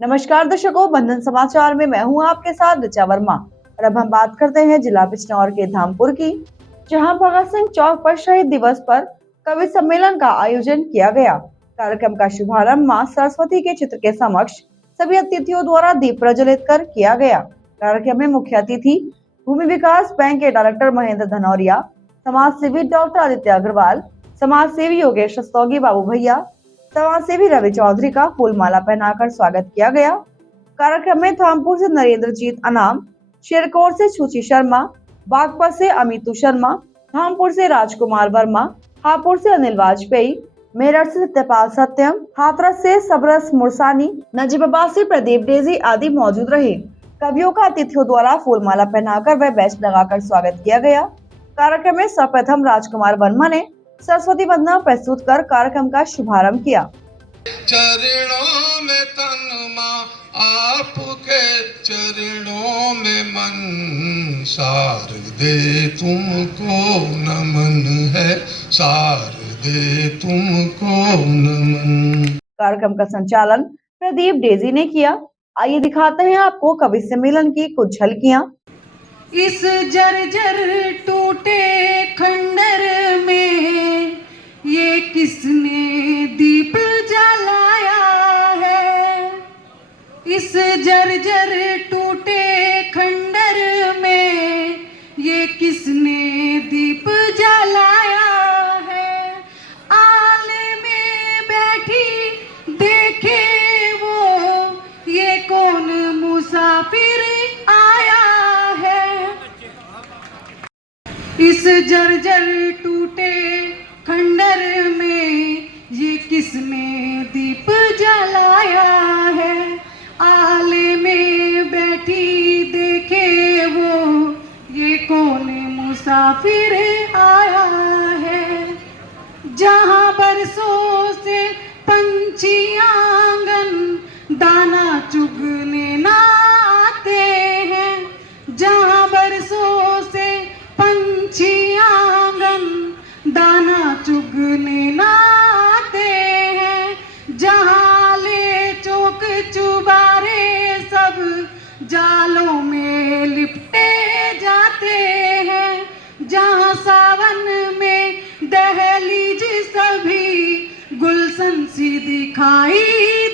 नमस्कार दर्शकों, बंधन समाचार में मैं हूं आपके साथ ऋचा वर्मा। और अब हम बात करते हैं जिला बिजनौर के धामपुर की, जहां भगत सिंह चौक पर शहीद दिवस पर कवि सम्मेलन का आयोजन किया गया। कार्यक्रम का शुभारंभ मां सरस्वती के चित्र के समक्ष सभी अतिथियों द्वारा दीप प्रज्वलित कर किया गया। कार्यक्रम में मुख्य अतिथि भूमि विकास बैंक के डायरेक्टर महेंद्र धनौरिया, समाज सेवी डॉक्टर आदित्य अग्रवाल, समाज सेवी योगेश रस्तोगी बाबू भैया, समाज सेवी रवि चौधरी का फूल माला पहनाकर स्वागत किया गया। कार्यक्रम में धामपुर से नरेंद्रजीत अनाम, शेरकोट से छुची शर्मा, बागपत से अमितू शर्मा, धामपुर से राजकुमार वर्मा, हापुड़ से अनिल वाजपेयी, मेरठ से सत्यपाल सत्यम, हाथरस से सबरस मुरसानी, नजीबाबाद से प्रदीप डेजी आदि मौजूद रहे। कवियों का अतिथियों द्वारा फूल माला पहनाकर व बैच लगाकर स्वागत किया गया। कार्यक्रम में सर्वप्रथम राजकुमार वर्मा ने सरस्वती वंदना प्रस्तुत कर कार्यक्रम का शुभारंभ किया। चरणों में तन मां, आपके चरणों में मन, शारदे तुमको नमन है, शारदे तुमको नमन। कार्यक्रम का संचालन प्रदीप डेजी ने किया। आइए दिखाते हैं आपको कवि सम्मेलन की कुछ झलकियां। इस जर्जर टूटे खंडर में ये किसने दीप जलाया है। इस जर्जर टूटे खंडर में ये किसने दीप जलाया है। आले में बैठी देखे वो, ये कौन मुसाफिर आया। इस जर्जर टूटे खंडर में ये किसने दीप जलाया है। आले में बैठी देखे वो, ये कौन मुसाफिर आया है। जहाँ बरसों से पंछी आंगन दाना चुगने ना आते हैं। जहाँ बरसों से पंछी आंगन दाना चुगने ना आते हैं। जहाँ ले चौक चुबारे सब जालों में लिपटे जाते हैं। जहाँ सावन में दहलीज सभी गुलशन सी दिखाई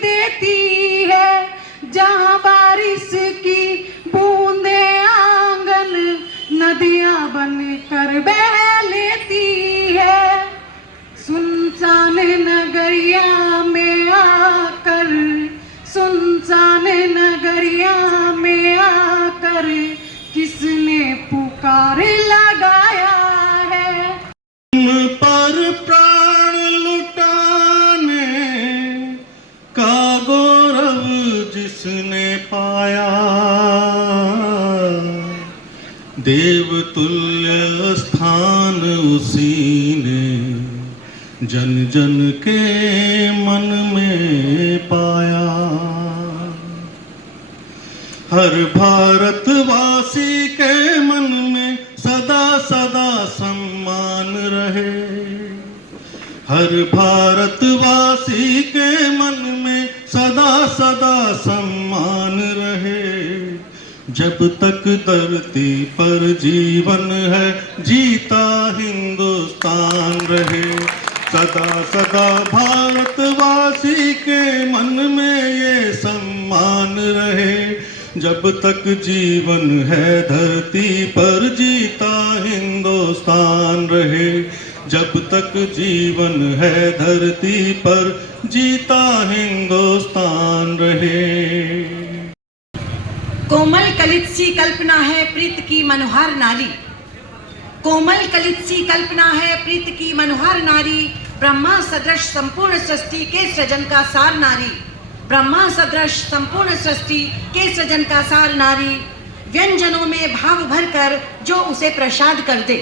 देती है। जहाँ बारिश की बूंदे आंगन नदियां बन कर बह लेती है। सुनसान नगरिया में आकर, सुनसान नगरिया में आकर किसने पुकार लगाया है। तुम पर प्राण लुटाने का गौरव जिसने पाया, देवतुल्य स्थान उसी ने जन जन के मन में पाया। हर भारतवासी के मन में सदा सदा सम्मान रहे। हर भारतवासी के मन में सदा सदा सम्मान रहे। जब तक धरती पर जीवन है, जीता हिंदुस्तान रहे। सदा सदा भारतवासी के मन में ये सम्मान रहे। जब तक जीवन है धरती पर, जीता हिंदुस्तान रहे। जब तक जीवन है धरती पर, जीता हिंदुस्तान रहे। कोमल कलित सी कल्पना है प्रीत की मनोहर नारी। कोमल कलित सी कल्पना है प्रीत की मनोहर नारी। ब्रह्मा सदृश संपूर्ण सृष्टि के सृजन का सार नारी। ब्रह्मा सदृश संपूर्ण सृष्टि के सृजन का सार नारी। व्यंजनों में भाव भरकर जो उसे प्रसाद कर दे।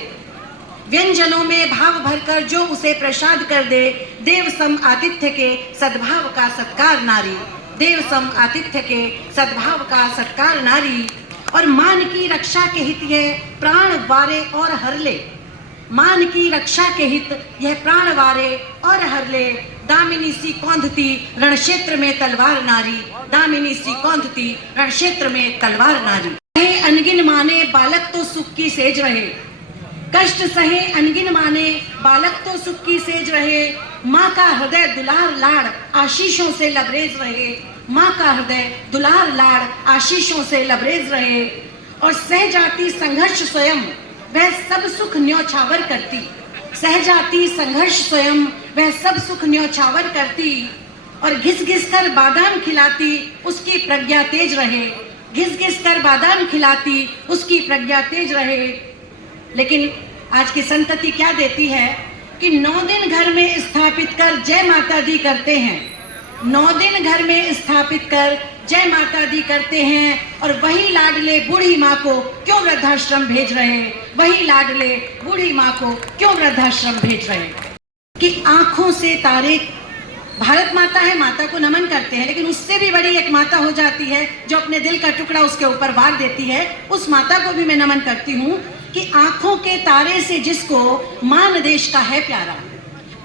व्यंजनों में भाव भरकर जो उसे प्रसाद कर दे। देव सम आतिथ्य के सद्भाव का सत्कार नारी। देव सम आतिथ्य के सद्भाव का सत्कार नारी। और मान की रक्षा के हित यह प्राण वारे और हर ले। मान की रक्षा के हित यह प्राण वारे और हर ले। दामिनी सी कौंधती रण क्षेत्र में तलवार नारी, दामिनी सी कौंधती रण क्षेत्र में तलवार नारी। सहे अनगिन माने बालक तो सुख की सेज रहे, कष्ट सहे अनगिन माने बालक तो सुख की सेज रहे, माँ का हृदय दुलार लाड़ आशीषों से लबरेज रहे, माँ का हृदय दुलार लाड़ आशीषों से लबरेज रहे। और सहजाती संघर्ष स्वयं वह सब सुख न्यौछावर करती, सहजाती संघर्ष स्वयं वह सब सुख न्यौछावर करती, और घिस घिस कर बादाम खिलाती उसकी प्रज्ञा तेज रहे, घिस घिस कर बादाम खिलाती उसकी प्रज्ञा तेज रहे। लेकिन आज की संतति क्या देती है कि 9 दिन घर में स्थापित कर जय माता दी करते हैं, 9 दिन घर में स्थापित कर जय माता दी करते हैं, और वही लाडले बूढ़ी माँ को क्यों वृद्धाश्रम भेज रहे हैं, वही लाडले बूढ़ी माँ को क्यों वृद्धाश्रम भेज रहे हैं। कि आंखों से तारे, भारत माता है, माता को नमन करते हैं, लेकिन उससे भी बड़ी एक माता हो जाती है जो अपने दिल का टुकड़ा उसके ऊपर वार देती है, उस माता को भी मैं नमन करती हूँ। कि आंखों के तारे से जिसको मान देश का है प्यारा,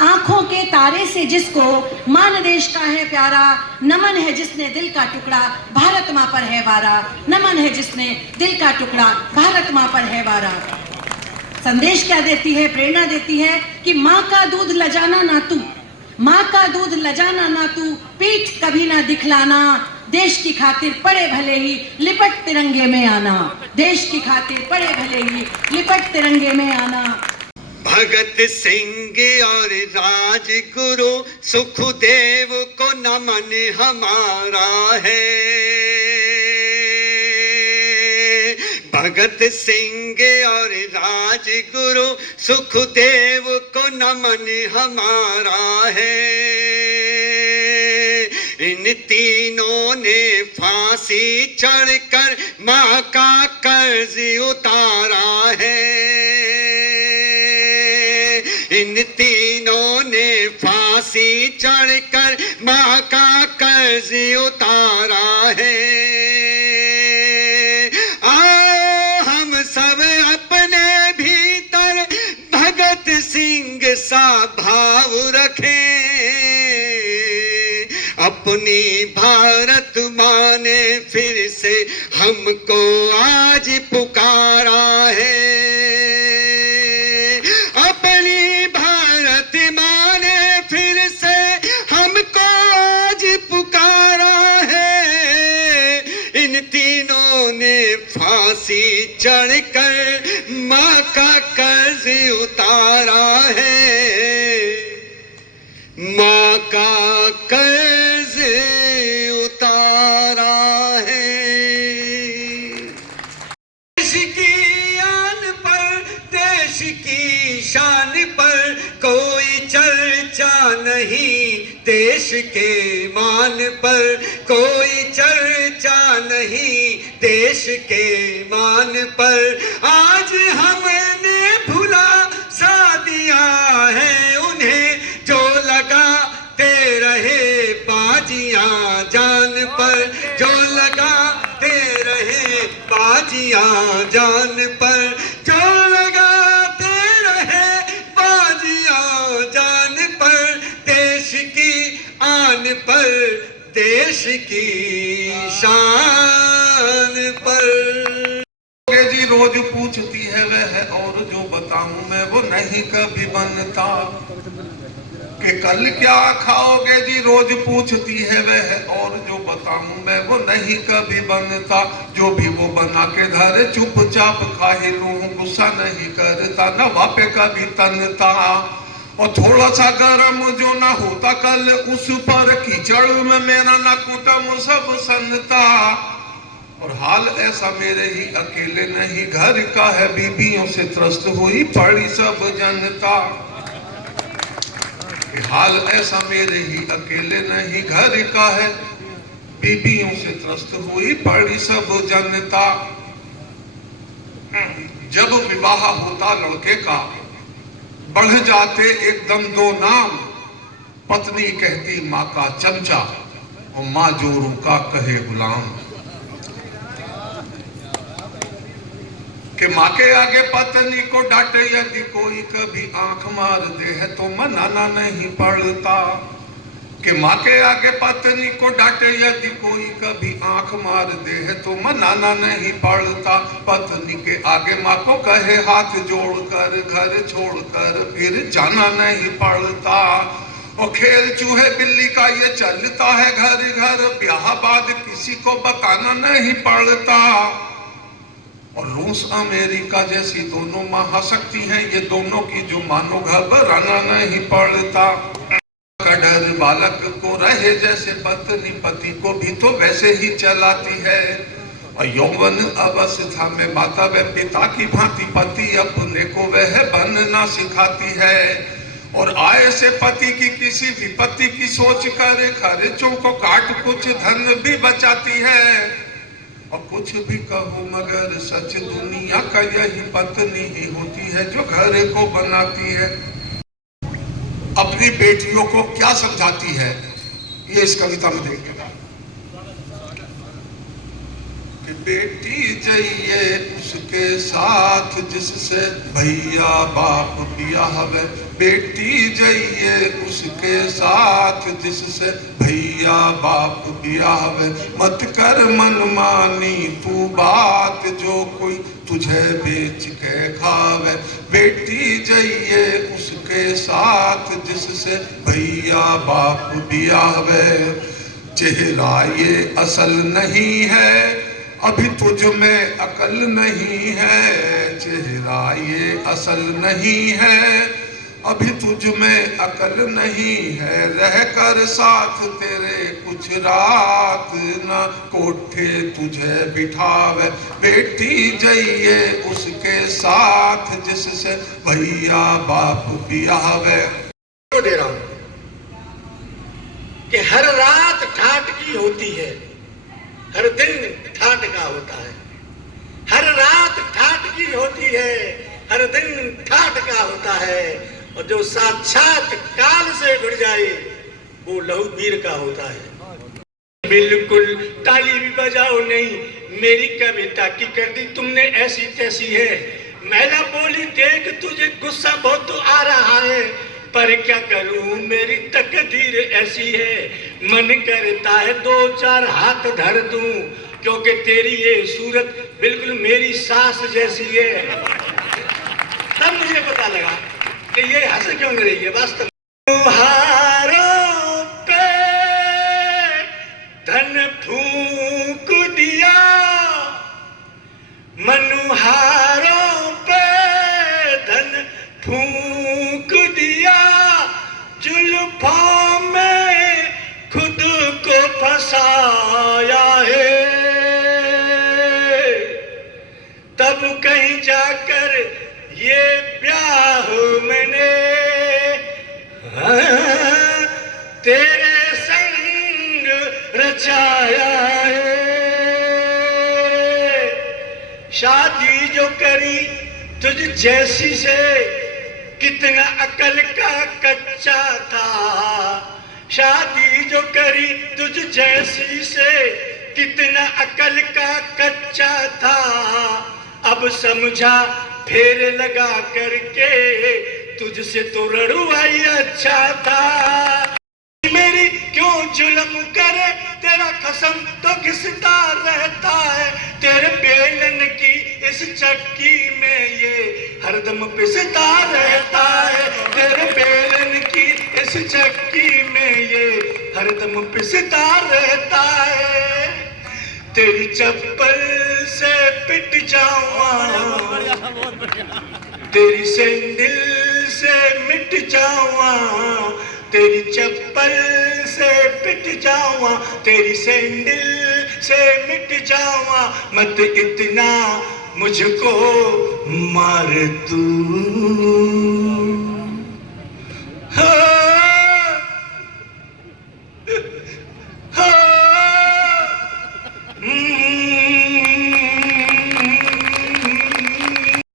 आंखों के तारे से जिसको मान देश का है प्यारा, नमन है जिसने दिल का टुकड़ा भारत माँ पर है वारा, नमन है जिसने दिल का टुकड़ा भारत माँ पर है वारा। संदेश क्या देती है, प्रेरणा देती है कि माँ का दूध लजाना ना तू, माँ का दूध लजाना ना तू, पीठ कभी ना दिखलाना, देश की खातिर पड़े भले ही लिपट तिरंगे में आना, देश की खातिर पड़े भले ही लिपट तिरंगे में आना। भगत सिंह और राजगुरु सुखदेव को नमन हमारा है, भगत सिंह और राजगुरु सुखदेव को नमन हमारा है। इन तीनों ने फांसी चढ़कर माँ का कर्ज उतारा है, इन तीनों ने फांसी चढ़कर माँ का कर्ज उतारा है। आओ हम सब अपने भीतर भगत सिंह सा भाव रखें, अपनी भारत माँ ने फिर से हमको आज पुकारा है, अपनी भारत माँ ने फिर से हमको आज पुकारा है। इन तीनों ने फांसी चढ़कर माँ का कर्ज उतारा है, माँ का कर्ज उतारा है। देश की आन पर, देश की शान पर कोई चर्चा नहीं, देश के मान पर कोई चर्चा नहीं, देश के मान पर आज हमने भुला सा दिया है उन्हें जो लगाते रहे बाजियां जान पर, जो लगाते रहे बाजियां जान पर, जो लगाते रहे बाजियां जान पर, देश की आन पर, देश की शान पर। जी रोज पूछती है वह और जो बताऊं मैं वो नहीं कभी बनता, कि कल क्या खाओगे जी रोज पूछती है वह और जो बताऊं मैं वो नहीं कभी बनता, जो भी वो बना के धरे चुपचाप खा ही लूं, गुस्सा नहीं करता न वापे कभी तनता, और थोड़ा सा गरम जो ना होता कल उस पर कीचड़ में मेरा ना कुटुंब सब सनता। और हाल ऐसा मेरे ही अकेले नहीं घर का है, बीबियों से त्रस्त हुई पड़ी सब जनता, हाल ऐसा मेरे ही अकेले नहीं घर का है, बीबियों से त्रस्त हुई पड़ी सब जनता। जब विवाह होता लड़के का बढ़ जाते एकदम 2 नाम, पत्नी कहती माँ का चमचा और माँ जोरू का कहे गुलाम, कि माँ के आगे पत्नी को डांटे यदि कोई कभी आंख मार दे है तो मनाना नहीं पड़ता, कि माँ के आगे पत्नी को डांटे यदि कोई कभी आंख मार दे है तो मनाना नहीं पड़ता। पत्नी के आगे माँ को कहे हाथ जोड़कर घर छोड़कर फिर जाना नहीं पड़ता। और खेल चूहे बिल्ली का ये चलता है घर घर, ब्याह बाद किसी को बताना नहीं पड़ता। और रूस अमेरिका जैसी दोनों महाशक्ति हैं, ये दोनों की जो मानो घबराना नहीं पड़ता। का डर बालक को रहे जैसे पत्नी पति को भी तो वैसे ही चलाती है। और यौवन अवस्था में माता व पिता की भांति पति अपने को वह बनना सिखाती है। और आय से पति की किसी विपत्ति की सोच कर खर्चों को काट कुछ धन भी बचाती है। और कुछ भी कहो मगर सच दुनिया का यही पत्नी ही होती है जो घर को बनाती है। अपनी बेटियों को क्या समझाती है ये इस कविता में देखेगा। कि बेटी जाइए उसके साथ जिससे भैया बाप ब्याह वे, बेटी जाइए उसके साथ जिससे भैया बाप ब्याह वे। मत कर मनमानी तू बात जो कोई तुझे बेच के खावे, बेटी जाइए उसके साथ जिससे भैया बाप ब्याह वे। चेहरा ये असल नहीं है अभी तुझ में अकल नहीं है, चेहरा ये असल नहीं है अभी तुझ में अकल नहीं है। रह कर साथ तेरे कुछ रात न कोठे तुझे बिठावे, बेटी जाइए उसके साथ जिससे भैया बाप ब्याहवे। दे रहा हूं कि हर रात ठाट की होती है, हर दिन ठाट का होता है। हर रात ठाट की होती है, हर दिन ठाट का होता है। और जो साक्षात काल से जुड़ जाए वो लहूवीर का होता है। बिल्कुल ताली भी बजाओ नहीं, मेरी कविता की कर दी तुमने ऐसी तैसी है। मैला बोली देख तुझे गुस्सा बहुत तो आ रहा है, पर क्या करूं मेरी तकदीर ऐसी है। मन करता है दो चार हाथ धर दूं, क्योंकि तेरी ये सूरत बिल्कुल मेरी सास जैसी है। तब मुझे पता लगा कि ये हंस क्यों नहीं रही है वास्तव में। तुम्हारों पे धन फूंक दिया, मनुहारों पे धन फूंक दिया, जुल्फों में खुद को फंसाया है। तब कहीं जाकर ये ब्याह मैंने तेरे संग रचाया है। शादी जो करी तुझ जैसी से कितना अकल का कच्चा था, शादी जो करी तुझ जैसी से कितना अकल का कच्चा था। अब समझा फेर लगा करके तुझसे तो रड़ुआई अच्छा था। मेरी क्यों जुल्म करे तेरा कसम तो घिसता रहता है। तेरे बेलन की इस चक्की में ये हरदम पिसता रहता है। तेरे बेलन की इस चक्की में ये हरदम पिसता रहता है। तेरी चप्पल से पिट जाऊं, तेरी सैंडल से मिट जाऊं, तेरी चप्पल से पिट जाऊं, तेरी सैंडल से मिट जाऊं। मत इतना मुझको मार तू।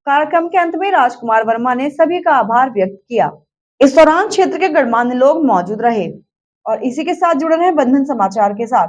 कार्यक्रम के अंत में राजकुमार वर्मा ने सभी का आभार व्यक्त किया। इस दौरान क्षेत्र के गणमान्य लोग मौजूद रहे और इसी के साथ जुड़े रहे बंधन समाचार के साथ।